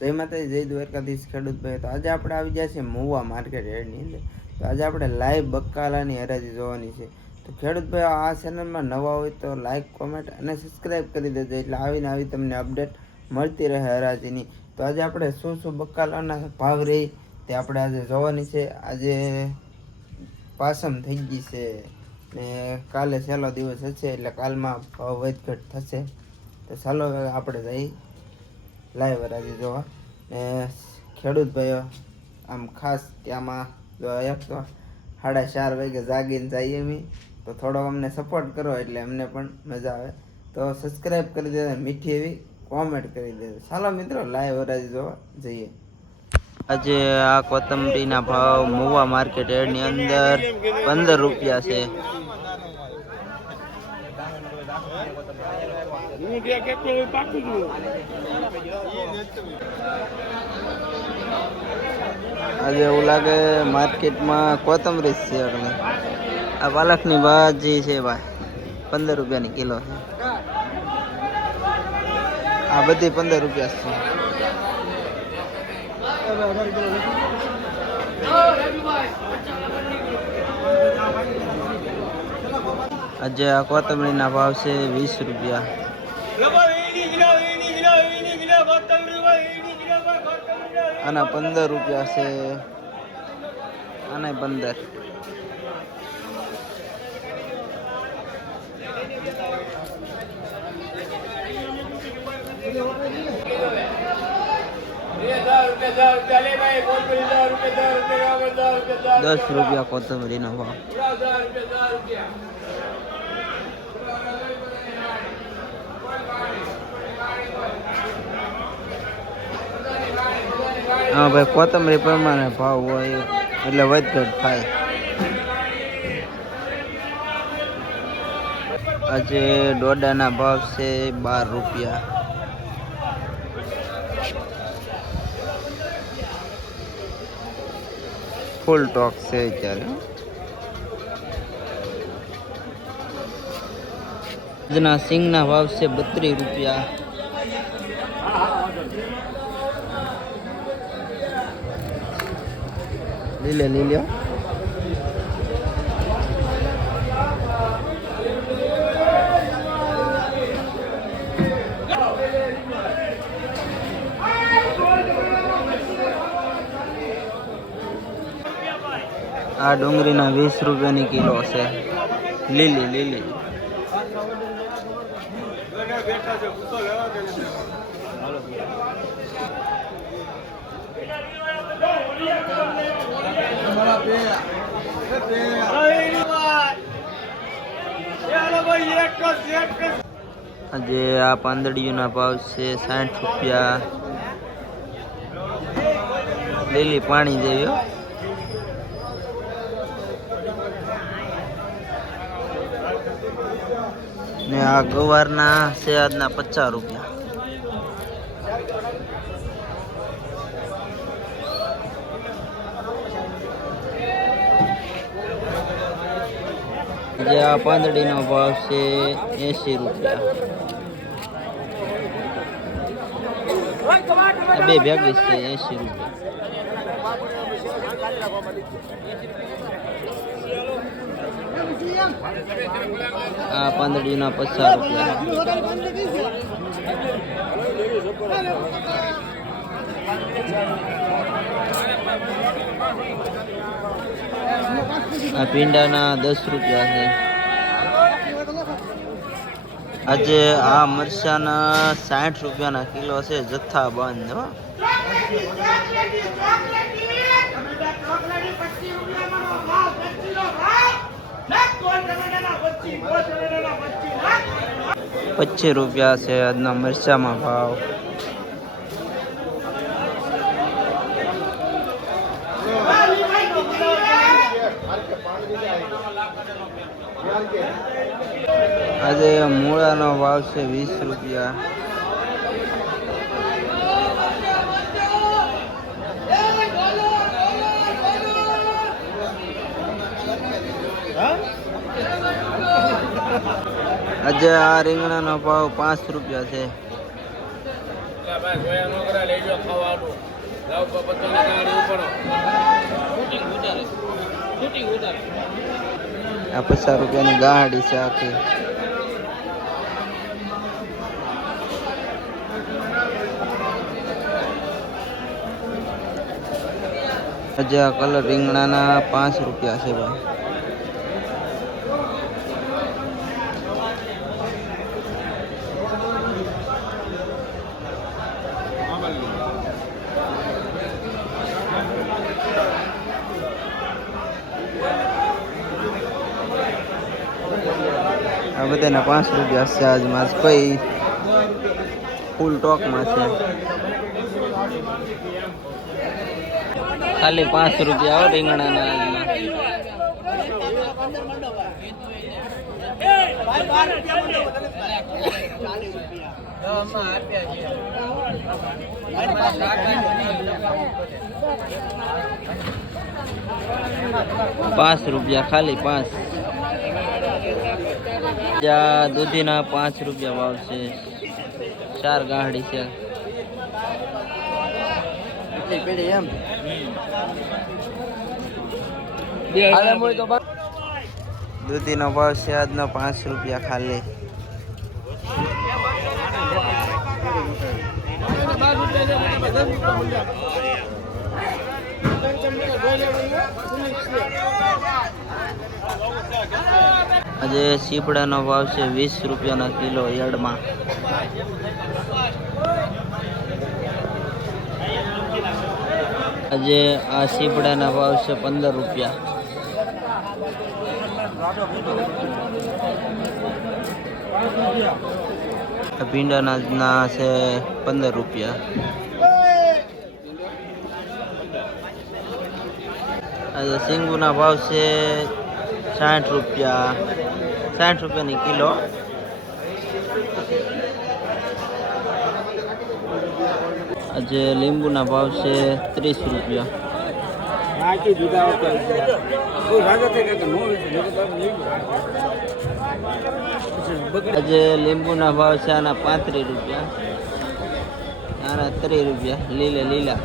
જય માતા જય દ્વારકાધીશ ખેડૂત ભાઈ તો આજે આપણે આવી ગયા છે મહુવા માર્કેટ હેડની અંદર. તો આજે આપણે લાઈવ બકાલાની હરાજી જોવાની છે. તો ખેડૂત ભાઈ, આ ચેનલમાં નવા હોય તો લાઈક, કોમેન્ટ અને સબસ્ક્રાઈબ કરી દેજો એટલે આવીને આવી તમને અપડેટ મળતી રહે હરાજીની. તો આજે આપણે શું શું બકાલાના ભાવ રહી તે આપણે આજે જોવાની છે. આજે પાસમ થઈ ગઈ છે ને કાલે છેલ્લો દિવસ હશે એટલે કાલમાં ભાવ વધઘટ થશે. તો ચાલો આપણે જઈ લાઈવ રાજી જોવા ને ખેડૂત ભાઈઓ, આમ ખાસ ત્યાંમાં જો એક તો સાડા ચાર વાગે જાગીને જઈએ અમે, તો થોડોક અમને સપોર્ટ કરો એટલે અમને પણ મજા આવે. તો સબસ્ક્રાઈબ કરી દેજો, મીઠી એવી કોમેન્ટ કરી દેજો. ચાલો મિત્રો લાઈવ રાજી જોવા જઈએ. આજે આ કોથમરીના ભાવ મુવા માર્કેટ એડની અંદર પંદર રૂપિયા છે. આજે એવું લાગે માર્કેટમાં કોથમરી છે એટલે આ પાલકની ભાજી છે ભાઈ, પંદર રૂપિયાની કિલો છે. આ બધી પંદર રૂપિયા છે. આજે આ કોથમરીના ભાવ છે વીસ રૂપિયા. આના પંદર રૂપિયા છે. આને પંદર. દસ રૂપિયા કોથમરીના ભાવ. હા, ભાઈ, કોથમરી પ્રમાણે ભાવ હોય, એટલે વધઘટ થાય. આજે ડોડાના ભાવ છે બાર રૂપિયા. ફૂલ ટોક છે અત્યારે આજના સિંગના ભાવ છે બત્રીસ રૂપિયા. લીલે લીલ્યો આ ડુંગળીના વીસ રૂપિયાની કિલો છે. લીલી લીલી. આજે આ પાંદડીઓના ભાવ છે સાઠ રૂપિયા. લીલી પાણી જેવી ને આ ગવારના છે આજના પચાસ રૂપિયા. જે આ પાંદડીનો ભાવ છે એસી રૂપિયા. બે ભેગી છે એસી રૂપિયા. આ પાંદડીના પચાસ રૂપિયા. આ પીંડાના દસ રૂપિયા છે આજે આ મરચાના સાઠ રૂપિયાના કિલો છે જથ્થા બંધ પચીસ રૂપિયા છે આજના મરચામાં ભાવ. આજે મૂળાનો ભાવ છે વીસ રૂપિયા. આજે આ રીંગણાનો ભાવ પાંચ રૂપિયા છે. ખાવાનું આ પચાસ રૂપિયાની ગાડી છે આખી. આ કલર રીંગણાના પાંચ રૂપિયા છે ભાઈ. બધાના પાંચ રૂપિયા છે આજ માસ. કઈ ફૂલ ટોકમાં છે? ખાલી પાંચ રૂપિયા હો રીંગણાના પાંચ રૂપિયા ખાલી પાંચ. જ્યાં દૂધીના પાંચ રૂપિયા ભાવ છે. ચાર ગાડી છે. એમ? દૂધીનો ભાવ છે આજનો પાંચ રૂપિયા ખાલી. આજે સીપડાનો ભાવ છે વીસ રૂપિયાના કિલો યાર્ડમાં આજે આ સીપડાના ભાવ છે પંદર રૂપિયા. ભીંડાના છે પંદર રૂપિયા. આજે સિંગુના ભાવ છે સાઠ રૂપિયા સાઠ રૂપિયાની કિલો. આજે લીંબુના ભાવ છે ત્રીસ રૂપિયા. આજે લીંબુના ભાવ છે આના પાંત્રીસ રૂપિયા આના ત્રીસ રૂપિયા લીલા લીલા.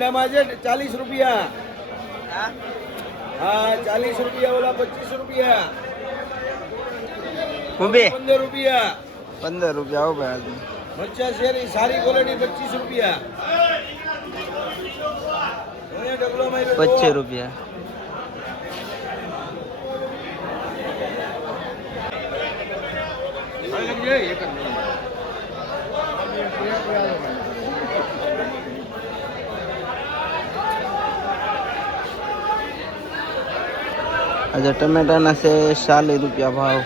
ટમેટામાં છે ચાલીસ રૂપિયા. હા? ચાલીસ રૂપિયા ઓલા પચીસ રૂપિયા. ખૂબે પંદર રૂપિયા. પંદર રૂપિયા હો ભાઈ. મચ્છા શેરી સારી ક્વોલિટી પચીસ રૂપિયા. પચીસ રૂપિયા. આજે ટમેટાના છે ચાલીસ રૂપિયા ભાવ.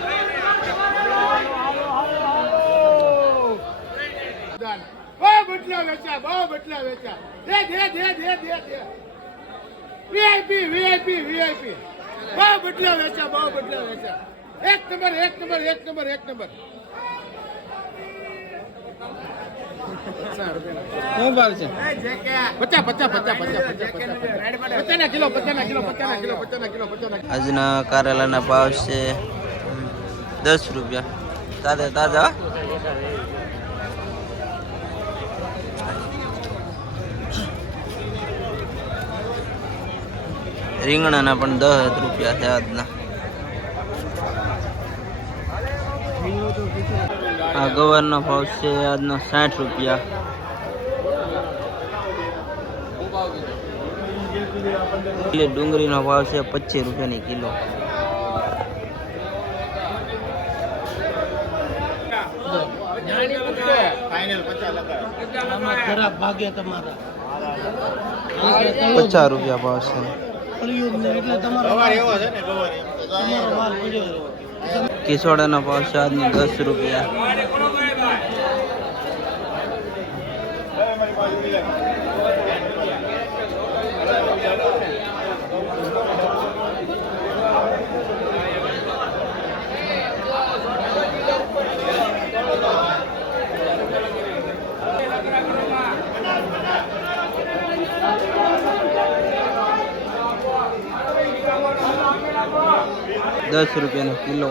વીઆઈપી વીઆઈપી વીઆઈપી બહુ બટલા વેચા. બહુ બદલા વેચા. એક નંબર એક નંબર એક નંબર એક નંબર. શું ભાવ છે પચાસ પચાસ પચાસ પચાસ પચાસ પચાસ ના કિલો પચાસ ના કિલો પચાસ ના કિલો પચાસ ના કિલો પચાસ ના આજના કારેલાના ભાવ છે દસ રૂપિયા. તાજા તાજા રીંગણાના પણ દસ રૂપિયા છે આજના. આ ગવારનો ભાવ છે આજનો સાઠ રૂપિયા. ડુંગળીનો ભાવ છે પચીસ રૂપિયાની કિલો. પચાસ રૂપિયા ભાવ છે. કિસોડાનો ભાવ છે આજનો દસ રૂપિયા. દસ રૂપિયાનો કિલો